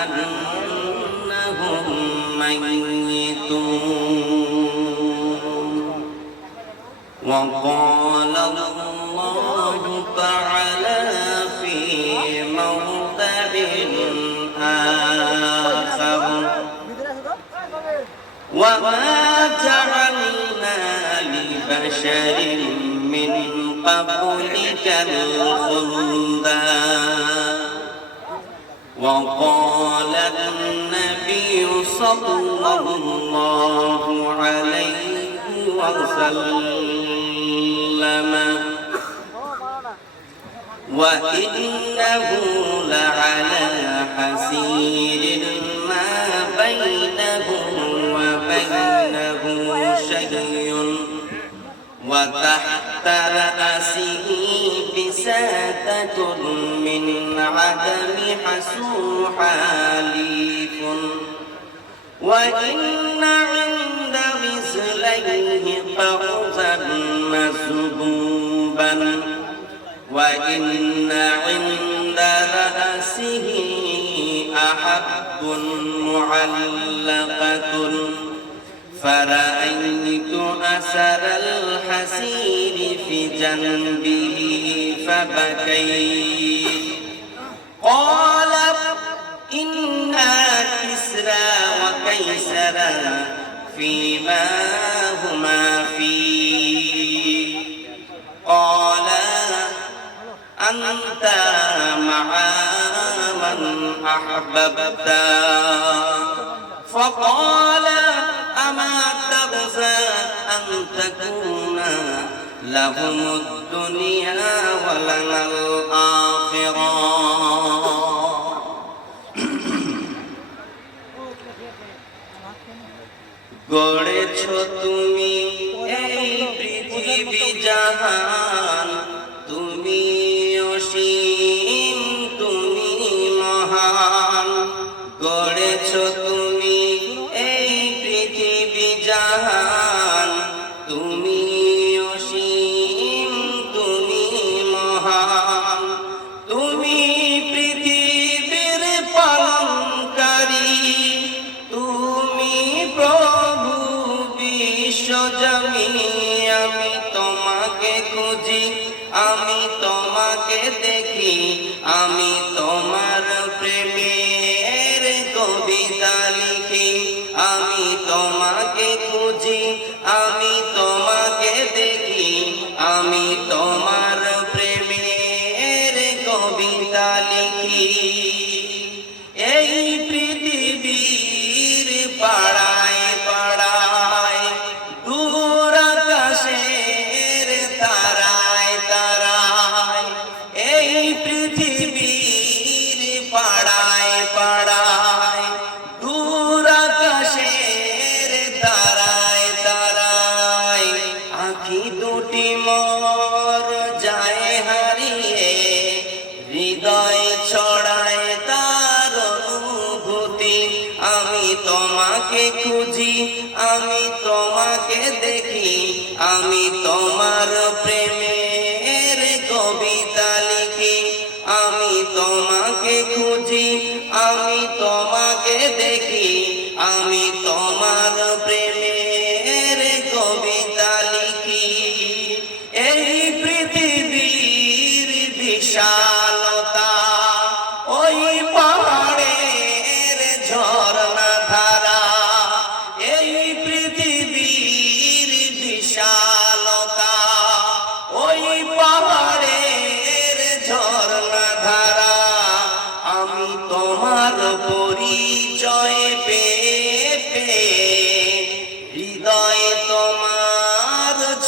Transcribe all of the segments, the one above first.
وأنهم ميتون وقال الله تعالى في موضع آخر وما جعلنا لبشر من قبلك الخلدا وقال النبي صلى الله عليه وسلم وإنه لعلى حسير ما بينه وبينه شيء وتحت رأسه بساتة من عدم حسو حليف وإن عند رسليه فوزا مسبوبا وإن عند رأسه أحب معلقة فرأيت أثر الحسير في جنبه فبكيت. قال إنا كسرى وكيسر فيما هما فيه. قال أنت مع من أحببت؟ فقال أما تغزى أن تكون لهم الدنيا ولنا الآخرة গড়েছ তুমি এই পৃথিবী জাহান দুটি মর যায় হারিয়ে হৃদয় ছড়ায় তার অনুভূতি। আমি তোমাকে খুঁজি, আমি তোমাকে দেখি, আমি তোমার প্রেমের কবিতা লিখি। আমি তোমাকে খুঁজি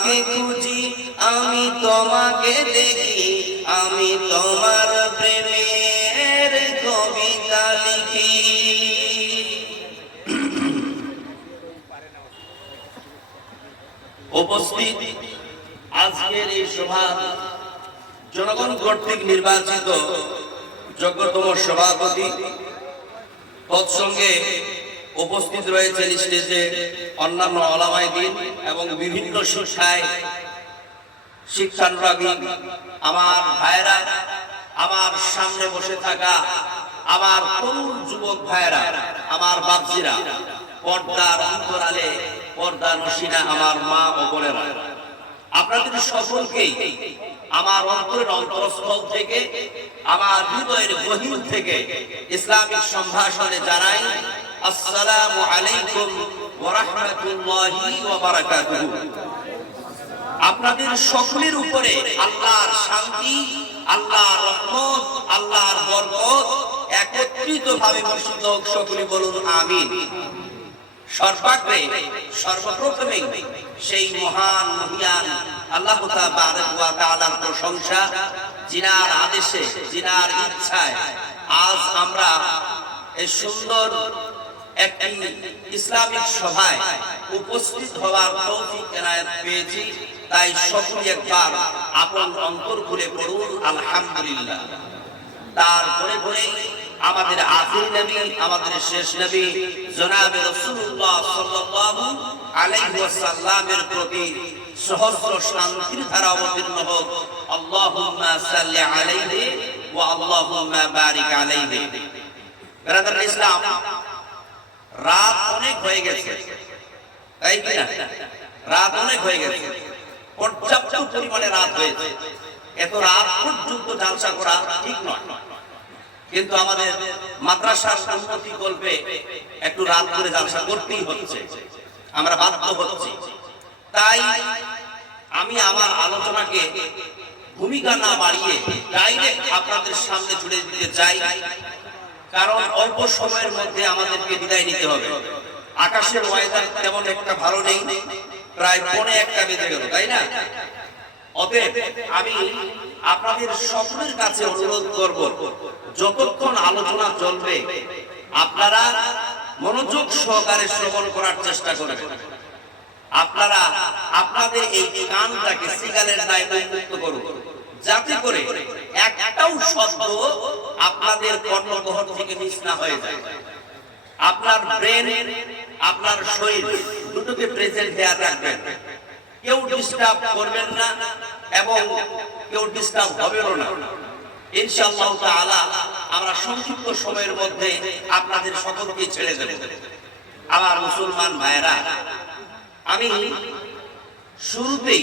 তোমাকে খুঁজি, আমি তোমাকে দেখি, আমি তোমার প্রেমের কবিতা লিখি। উপস্থিত আজকের এই সভা জনগণ কর্তৃক নির্বাচিত যোগ্যতম সভাপতি, তৎসঙ্গে উপস্থিত রয়েছেন স্টেজে অন্যান্য অলামাই দিন এবং বিভিন্ন শিক্ষায় শিক্ষানুরাগী আমার ভাইরা আমার সামনে বসে থাকা আমার তরুণ যুবক ভাইরা আমার বাপজিরা, পর্দার অন্তরালে পর্দা নসিনা আমার মা ও বোনেরা। আপনাদের সকলকেই আমার অন্তরের অন্তরস্থল থেকে, আমার হৃদয়ের গহীন থেকে ইসলামিক সম্ভাষণে জানাই আসসালামু আলাইকুম ওয়া রাহমাতুল্লাহি ওয়া বারাকাতুহু। আপনাদের সকলের উপরে আল্লাহর শান্তি, আল্লাহর রহমত, আল্লাহর বরকত একত্রিত ভাবে বর্ষিত হোক, সকলে বলুন আমিন। সর্বাগ্রে, সর্বপ্রথমে সেই মহান মহিয়ান আল্লাহ তাআলার প্রশংসা জিনার আদেশে জিনার ইচ্ছায় আজ আমরা এই সুন্দর একটি ইসলামিক সভায় উপস্থিত হওয়ার তৌফিক এনায়েত পেয়েছি। তাই সকলে একবার আপন অন্তর খুলে পড়ুন, আলহামদুলিল্লাহ। তারপরে পরে আমাদের আখির নবী, আমাদের শেষ নবী জনাবে রাসূলুল্লাহ সাল্লাল্লাহু আলাইহি ওয়াসাল্লামের প্রতি সহস্র শান্তির ধারা অবতীর্ণ হোক। আল্লাহুম্মা সাল্লি আলাইহি ওয়া আল্লাহুম্মা বারিক আলাইহি। ব্রাদার ইসলাম রাত অনেক হয়ে গেছে। রাত অনেক হয়ে গেছে। পর্যাপ্ত পরিমাণে রাত হয়েছে। এত রাত পর্যন্ত জালসা করা ঠিক নয়। কিন্তু আমাদের মাদ্রাসার উন্নতি কল্পে একটু রাত করে জালসা করতেই হচ্ছে। আমরা বাধ্য হচ্ছি। তাই আমি আমার আলোচনাকে ভূমিকা না বাড়িয়ে ডাইরেক্ট আপনাদের সামনে ছুড়ে দিতে চাই। কারণ অল্প সময়ের মধ্যে আমাদেরকে বিদায় নিতে হবে। আকাশের ওয়েদার তেমন একটা ভালো নেই। প্রায় পৌনে একটা বেজে গেল, তাই না? অতএব আমি আপনাদের সকলের কাছে অনুরোধ করব, যতক্ষণ আলোচনা চলবে, আপনারা মনোযোগ সহকারে শ্রবণ করার চেষ্টা করবেন। আপনারা আপনাদের এই কানটাকে সিগারেট দায় মুক্ত করুন। যাতে করে একটাও শব্দ আপনাদের কর্ণগহর থেকে মিস না হয়ে যায়। আপনার ব্রেন, আপনার শরীর, দুটোকে প্রেজেন্ট হেয়ার রাখবেন। কেউ ডিস্টার্ব করবেন না এবং কেউ ডিস্টার্ব হবেও না। ইনশাআল্লাহ তাআলা আমরা সংক্ষিপ্ত সময়ের মধ্যে আপনাদের সকলকে ছেড়ে দেব। আমার মুসলমান ভাইরা আমি শুরুতেই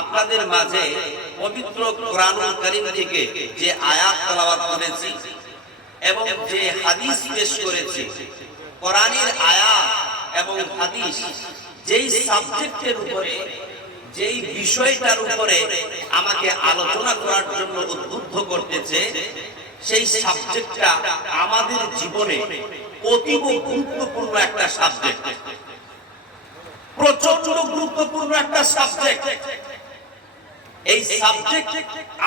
আপনাদের মাঝে পবিত্র কোরআনুল কারীম থেকে যে আয়াত তেলাওয়াত করেছি এবং যে হাদিস পেশ করেছি, কোরআনের আয়াত এবং হাদিস যেই সাবজেক্টের উপরে, যেই বিষয়টার উপরে আমাকে আলোচনা করার জন্য উদ্বুদ্ধ করতেছে, সেই সাবজেক্টটা আমাদের জীবনে অতীব গুরুত্বপূর্ণ একটা সাবজেক্ট। প্রচণ্ড গুরুত্বপূর্ণ একটা সাবজেক্ট এই সাবজেক্ট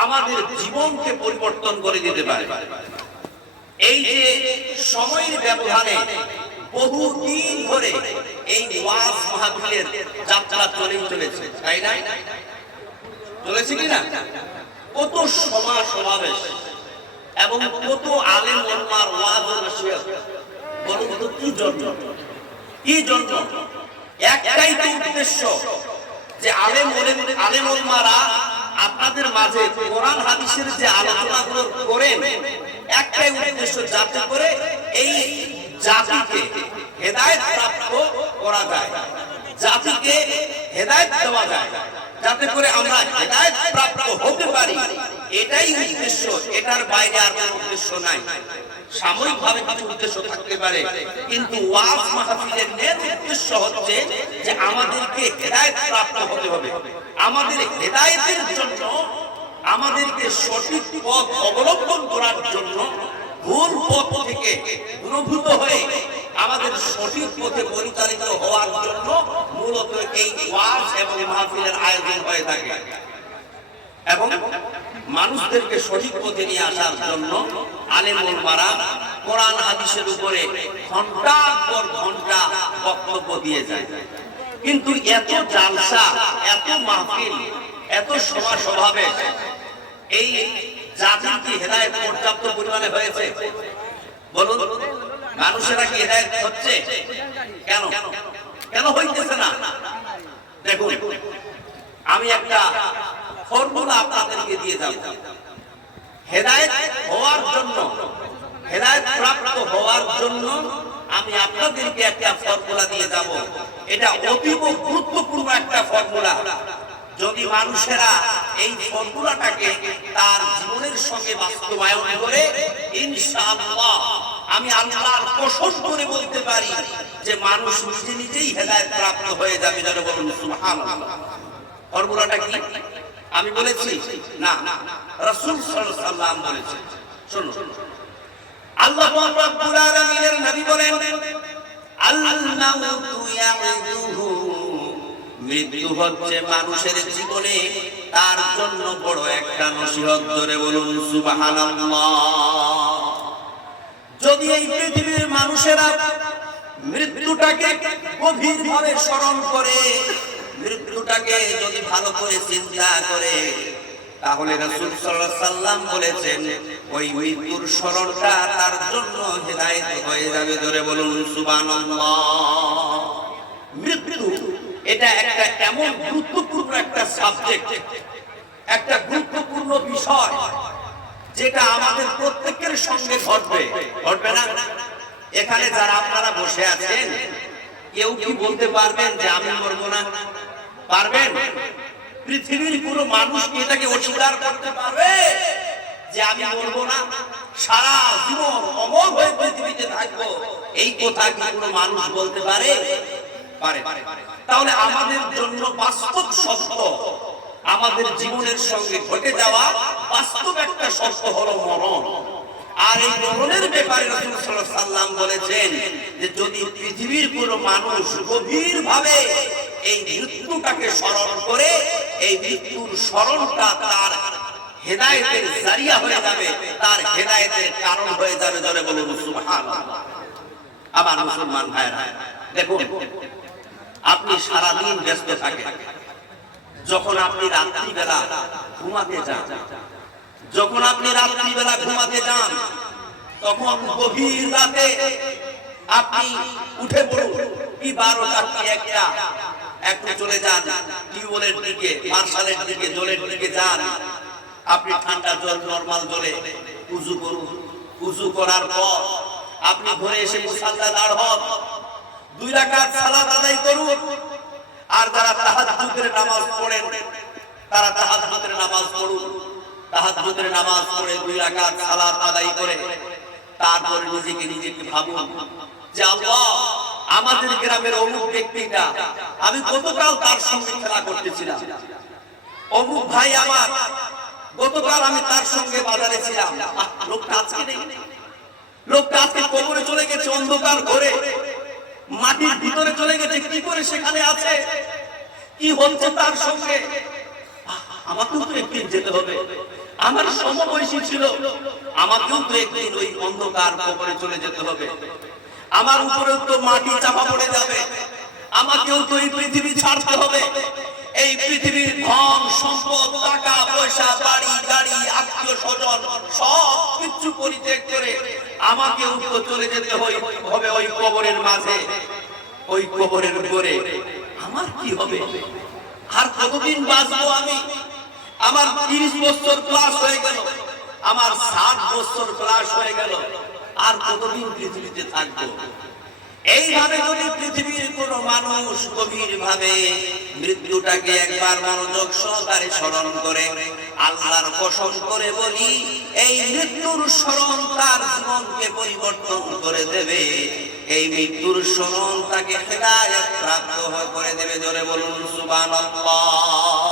আমাদের জীবনকে পরিবর্তন করে দিতে পারে। এই যে সময়ের ব্যবধানে বহুদিন ধরে এই ওয়াজ মাহফিলের যাত্রা চলেই চলেছে, তাই না? চলেছে কি না? কত সমাজ সমাবেশ এবং কত আলেম ওলমার ওয়াজ বলুন তো কি জন্য? কি জন্য? একটাই তো উদ্দেশ্য যে আলেম আলেম ওলমারা আপনাদের মাঝে কোরআন হাদিসের যে করেন, একটাই উদ্দেশ্য যাতে করে এই জাতিকে হেদায়েত প্রাপ্ত করা যায়, জাতিকে হেদায়েত দেওয়া যায়, যাতে করে আমরা হেদায়েত প্রাপ্ত হতে পারি। এটাই উদ্দেশ্য, এটার বাইরে আর কোনো উদ্দেশ্য নাই। সাময়িক ভাবে কিছু উদ্দেশ্য থাকতে পারে, কিন্তু ওয়াজ মাহফিলের মেন উদ্দেশ্য হচ্ছে যে আমাদেরকে হেদায়েত প্রাপ্ত হতে হবে। আমাদের হেদায়েতের জন্য, আমাদেরকে সঠিক পথ অবলম্বন করার জন্য ভুল পথ থেকে দূরভূত হয়ে আমাদের সঠিক পথে পরিচালিত হওয়ার জন্য মূলত এই ওয়াজ এবং মাহফিলের আয়োজন হয়ে থাকে। এবং মানুষদেরকে সঠিক পথে নিয়ে আসার জন্য আলেম ওলমারা কোরআন হাদিসের উপরে ঘণ্টার পর ঘণ্টা বক্তব্য দিয়ে যায়। কিন্তু এত জালসা, এত মাহফিল, এত সভা স্বভাবে এই জাতির কি হেদায়েত পর্যাপ্ত পরিমাণে হয়েছে? বলুন, মানুষেরা কি হেদায়েত হচ্ছে? কেন? কেন হইতেছে না? দেখুন, আমি একটা ফর্মুলা আপনাদেরকে দিয়ে যাব। হেদায়েত হওয়ার জন্য, হেদায়েত প্রাপ্ত হওয়ার জন্য আমি আপনাদেরকে একটা ফর্মুলা দিয়ে যাব। এটা অতীব গুরুত্বপূর্ণ একটা ফর্মুলা। যদি মানুষেরা এই ফর্মুলাটাকে তার জীবনের সঙ্গে বাস্তবায়ন করে, ইনশাআল্লাহ, আমি আল্লাহর কসম করে বলতে পারি যে মানুষ নিজে নিজেই হেদায়েত প্রাপ্ত হয়ে যাবে যারা বলুন সুবহানাল্লাহ। ফর্মুলাটা কি? আমি বলেছি, না রাসূল সাল্লাম বলেছেন। শুনুন আল্লাহ রাব্বুল আলামিনের নবী বলেন মৃত্যু হচ্ছে মানুষের জীবনে, তার জন্য বড় একটা নসিহত ধরে বলুন, সুবহানাল্লাহ। যদি এই পৃথিবীর মানুষেরা মৃত্যুটাকে গভীরভাবে স্মরণ করে মৃত্যুটাকে যদি ভালো করে চিন্তা করে, তাহলে রাসূল সাল্লাম বলেছেন, ওই মৃত্যুর স্মরণটা তার জন্য হেদায়েত হয়ে যাবে। ধরে বলুন, সুবহানাল্লাহ। মৃত্যু, এটা একটা এমন গুরুত্বপূর্ণ একটা সাবজেক্ট একটা গুরুত্বপূর্ণ বিষয়, যেটা আমাদের প্রত্যেকের সঙ্গে ঘটবে। ঘটবে না? এখানে যারা আপনারা বসে আছেন, কেউ কি বলতে পারবেন যে আমি মরবো না? পারবেন? পৃথিবীর পুরো মানুষ কি এটাকে অস্বীকার করতে পারবে? যে আমি বলব না, সারা জীবন অমর হয়ে পৃথিবীতে থাকব, এই কথা কি কোনো মানুষ বলতে পারে? তাহলে আমাদের জন্য বাস্তব সত্য, আমাদের জীবনের সঙ্গে ঘটে যাওয়া বাস্তব একটা সত্য হলো মরণ। আর এই মরণের ব্যাপারে সাল্লাম বলেছেন যে যদি পৃথিবীর পুরো মানুষ গভীর ভাবে এই মৃত্যুটাকে স্মরণ করে, এই মৃত্যুর স্মরণটা তার হেদায়েতের জারিয়া হয়ে যাবে, তার হেদায়েতের কারণ হয়ে যাবে ধরে বলুন, সুবহানাল্লাহ। আবার মুসলমান ভাইরা দেখুন, আপনি সারাদিন ব্যস্ত থাকেন। যখন আপনি রাত্রিবেলা ঘুমাতে যান, যখন আপনি রাত্রিবেলা ঘুমাতে যান, তখন গভীর রাতে আপনি উঠে পড়ুন কি বারোটা কি একটা একটু চলে যান, টিউবওয়েলের দিকে, মার্শালের দিকে, জলের দিকে যান। আপনি ঠান্ডা জল, নরমাল জলে উজু করুন। উজু করার পর আপনি ঘরে এসে মুসাল্লা দাঁড় হন। দুই রাকাত সালাত আদায় করুন। আর যারা তাহাজ্জুদের নামাজ পড়েন, তারা তাহাজ্জুদের নামাজ পড়ুন। তাহাজ্জুদের নামাজ পড়ে দুই রাকাত সালাত আদায় করে, তারপরে নিজেকে নিজেকে ভাবুন যে আল্লাহ আমাদের গ্রামের অমুক ব্যক্তিটা, আমি গতকাল তার সঙ্গে খেলা করতেছিলাম। অমুক ভাই আমার, গতকাল আমি তার সঙ্গে বাজারে ছিলাম। লোকটা আজকে নেই। লোকটা আজকে কবরে চলে গেছে, অন্ধকার ঘরে। মাটির ভিতরে চলে গেছে, কি করে সেখানে আছে? কি হচ্ছে তার সঙ্গে? আমাকেও তো একদিন যেতে হবে। আমার সমবয়সী ছিল। আমাকেও তো একদিন ওই অন্ধকার কবরে চলে যেতে হবে। আমার উপরেও তো মাটি চাপা পড়ে যাবে। আমাকেও তো এই পৃথিবী ছাড়তে হবে। এই পৃথিবীর ধন, সম্পদ, টাকা, পয়সা, বাড়ি, গাড়ি আত্মীয় স্বজন সব কিছু পরিত্যাগ করে আমাকেও তো চলে যেতে হবে ওই কবরের মাঝে, ওই কবরের উপরে। আমার কি হবে? আর কতদিন বাঁচবো আমি? আমার তিরিশ বছর প্লাস হয়ে গেল। আমার ষাট বছর প্লাস হয়ে গেল। আর কতদিন পৃথিবীতে থাকব? এইভাবে যদি পৃথিবীর কোন মানুষ গভীর ভাবে মৃত্যুটাকে একবার মনোযোগ সহকারে স্মরণ করে, আল্লাহর কসম করে বলি, এই মৃত্যুর স্মরণ তার জীবনকে পরিবর্তন করে দেবে। এই মৃত্যুর স্মরণ তাকে হেদায়ত প্রাপ্ত করে দেবে। ধরে বলুন, সুবহানাল্লাহ।